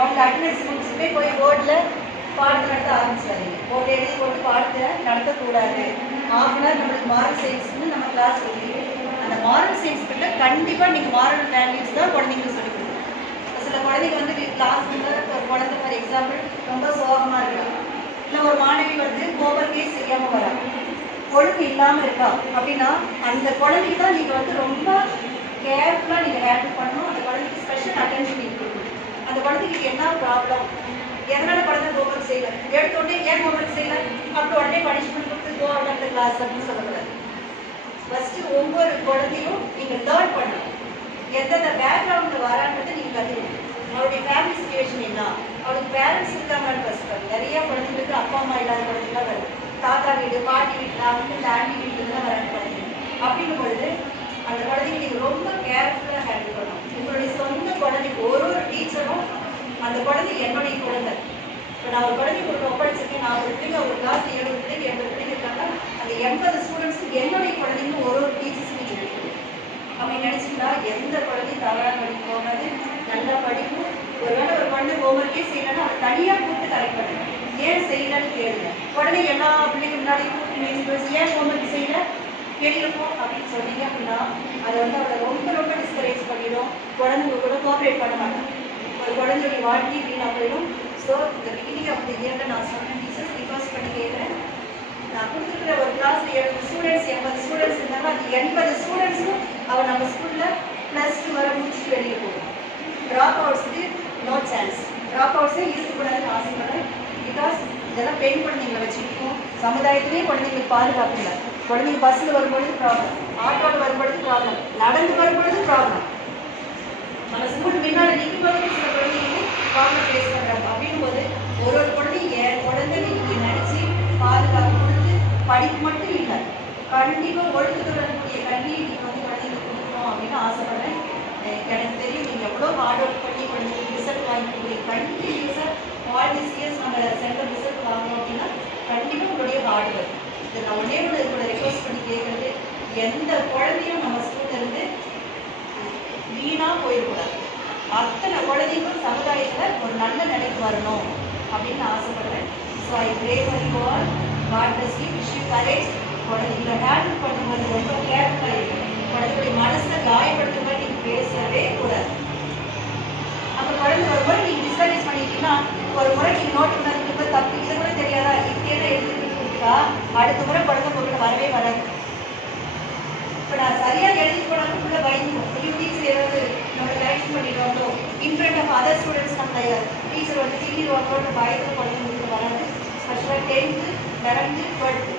அவங்க அட்டண்டன்ஸ் முடிச்சுட்டு போய் போர்டில் பாடத்தை நடத்த ஆரம்பிச்சிடாதீங்க. போர்டு எழுதி போட்டு பாடத்தை நடத்தக்கூடாது. ½ மணி நேரம் நம்மளுக்கு மாரல் சயின்ஸ்னு நம்ம கிளாஸ் சொல்லிட்டு அந்த மாரல் சயின்ஸ் கிட்ட கண்டிப்பாக நீங்கள் மாரல் வேல்யூஸ் தான் குழந்தைங்களுக்கு சொல்லிக் கொடுக்கணும். சில குழந்தைங்க வந்து கிளாஸ் ஒரு குழந்தை ஃபார் எக்ஸாம்பிள் ரொம்ப சோகமாக இருக்காங்க, இல்லை ஒரு மாணவி வந்து ஹோம்ஒர்க்கே செய்யாமல் வராங்க, ஒழுங்கு இல்லாமல் இருக்கா அப்படின்னா அந்த குழந்தைக்கு தான் நீங்கள் வந்து ரொம்ப கேர்ஃபுல்லாக நீங்கள் ஹேண்டில் பண்ணணும். அந்த குழந்தைக்கு ஸ்பெஷல் அட்டென்ஷன் நீங்கள் கொடுக்கணும். அந்த குழந்தைக்கு என்ன ப்ராப்ளம், எதனால் குழந்தை ஹோம்ஒர்க் செய்யலை, எடுத்தோடனே ஏன் ஹோம்ஒர்க் செய்யலை அப்படி உடனே பனிஷ்மெண்ட் கொடுத்து go out of the class அப்படின்னு சொல்லக்கூடாது. ஃபஸ்ட்டு ஒவ்வொரு குழந்தையும் நீங்கள் லேர்ன் பண்ணணும். எந்தெந்த பேக்ரவுண்டில் வரான்றதை நீங்கள் கற்றுக்கணும். அவருடைய ஃபேமிலி சுச்சுவேஷன் என்ன, அவருக்கு பேரண்ட்ஸ் இருக்காங்கன்னு ஃபஸ்ட்டு. நிறைய குழந்தைங்களுக்கு அப்பா அம்மா இல்லாத குழந்தைங்களாம் வருது, தாத்தா வீடு பாட்டி வீட்டில் அவங்க இந்த ஆண்டி வீட்டுலாம் வராங்க குழந்தைங்க. அப்படிங்கும் பொழுது அந்த குழந்தைங்க நீங்கள் ரொம்ப கேர்ஃபுல்லாக ஹேண்டில் பண்ணணும். உங்களுடைய சொந்த குழந்தைக்கு ஒரு டீச்சரும் அந்த குழந்தை என்னுடைய குழந்தை. இப்போ நான் ஒரு குழந்தைக்கு ஒரு ஒப்படைச்சிருக்கேன், நான் ஒரு பிள்ளைங்க ஒரு கிளாஸ் 70 பிள்ளைங்க 80 பிள்ளைங்க இருக்காங்க, அந்த 80 ஸ்டூடெண்ட்ஸுக்கு என்னுடைய குழந்தைங்க ஒரு டீச்சர்ஸ் நீங்கள் எடுக்கணும். அப்படி நினச்சிங்கன்னா எந்த குழந்தையும் தவறான படிக்க போகாது, நல்லா படிக்கும். ஒருவேளை ஒரு குழந்தை ஹோம்ஒர்க்கே செய்யலைன்னா அதை தனியாக கூப்பிட்டு கரெக்ட் பண்ணுங்க. ஏன் செய்யலன்னு கேளுங்க. உடனே எல்லா பிள்ளைங்க முன்னாடி கூப்பிட்டு ஏன் ஹோம்ஒர்க் செய்யலை வெளியிருப்போம் அப்படின்னு சொன்னீங்க அப்படின்னா அதை வந்து அவரை ரொம்ப ரொம்ப டிஸ்கரேஜ் பண்ணிடும். குழந்தைங்க கூட கோஆப்ரேட் பண்ண மாட்டாங்க. ஒரு குழந்தையுடைய வாழ்க்கையை வீணாக போயிடும். ஸோ இந்த பிகினிங் ஆஃப் த இயரில் நான் சொன்ன டீச்சர்ஸ் ரிக்வஸ்ட் பண்ணி கேட்குறேன். நான் கொடுத்துருக்குற ஒரு கிளாஸில் 70 ஸ்டூடெண்ட்ஸ் 80 ஸ்டூடெண்ட்ஸ் இருந்தாங்க. அது 80 ஸ்டூடெண்ட்ஸும் அவள் நம்ம ஸ்கூலில் +2 வரை முடிச்சுட்டு வெளியே போகும். ட்ராப் அவுட்ஸுக்கு நோ சான்ஸ். ட்ராப் அவுட்ஸே இருக்கக்கூடாதுன்னு ஆசைப்படுறேன். பிகாஸ் இதெல்லாம் பெண் குழந்தைங்களை வச்சுருக்கோம். சமுதாயத்திலேயே குழந்தைங்களுக்கு பாதுகாப்பு இல்லை. குழந்தைங்க பஸ்ஸில் வரும்பொழுது ப்ராப்ளம், ஆட்டோவில் வரும்பொழுது ப்ராப்ளம், நடந்து வரும்பொழுது ப்ராப்ளம், நம்ம ஸ்கூல் முன்னாடி நிற்கும்போது சில குழந்தைங்களுக்கு ப்ராப்ளம் ஃபேஸ் பண்ணுறாங்க. அப்படின்னும் போது ஒரு குழந்தைங்க குழந்தை நீங்கள் நினச்சி பாதுகாப்பு கொடுத்து படிப்பு மட்டும் இல்லை, கண்டிப்பாக ஒழுக்கத்தில் வரக்கூடிய கல்வியை நீங்கள் வந்து குழந்தைங்களுக்கு கொடுக்கணும் அப்படின்னு ஆசைப்படுறேன். எனக்கு தெரியும் நீங்கள் எவ்வளோ ஹார்ட் ஒர்க் பண்ணி குழந்தைங்களுக்கு ரிசல்ட் வாங்கிக்கூடிய கண்டினியூஸாக ஆல் திஸ் இயர்ஸ் நம்ம சென்ட்ரல் ரிசல்ட் வாங்கணும் அப்படின்னா கண்டிப்பாக உங்களுடைய ஹார்ட் ஒர்க். இதை நான் ஒன்றே ஒன்று கூட ரெக்வஸ்ட் பண்ணி கேட்குறது, எந்த குழந்தையும் நம்ம ஸ்கூலில் இருந்து வீணாக போயிடக்கூடாது. அத்தனை குழந்தைங்களும் சமுதாயத்தில் ஒரு நல்ல நிலைக்கு வரணும் அப்படின்னு ஆசைப்படுறேன். So I pray for you all. God bless you, wish you courage. குழந்தைங்களை ஹேண்டில் பண்ணும்போது ரொம்ப கேர்ஃபுல்லாக இருக்கும். குழந்தைங்களுடைய மனசில் காயப்படுத்துற மாதிரி நீங்கள் பேசவே கூடாது. அப்போ குழந்தை வரும்போது நீங்கள் டிஸ்கரேஜ் பண்ணிட்டீங்கன்னா ஒரு முறை நீங்கள் நோட்டு பண்ணி தப்பு இதை கூட தெரியாதா இப்படியெல்லாம் எழுதிட்டு கொடுத்தா அடுத்த முறை குழந்தை பொருள் வரவே வராது. இப்போ நான் சரியாக எழுதிட்டு போனாலும் உள்ள பயந்துடும். டீச்சர் ஏதாவது நம்ம கரெக்ஷன் பண்ணிடுவாங்களோ, இன்ஃப்ரண்ட் ஆஃப் அதர் ஸ்டூடெண்ட்ஸ் நம்ம டீச்சர் வந்து திட்டிடுவாங்களோட பயத்தில் குழந்தைங்களுக்கு வராது. ஸ்பெஷலாக 10th 11th 12th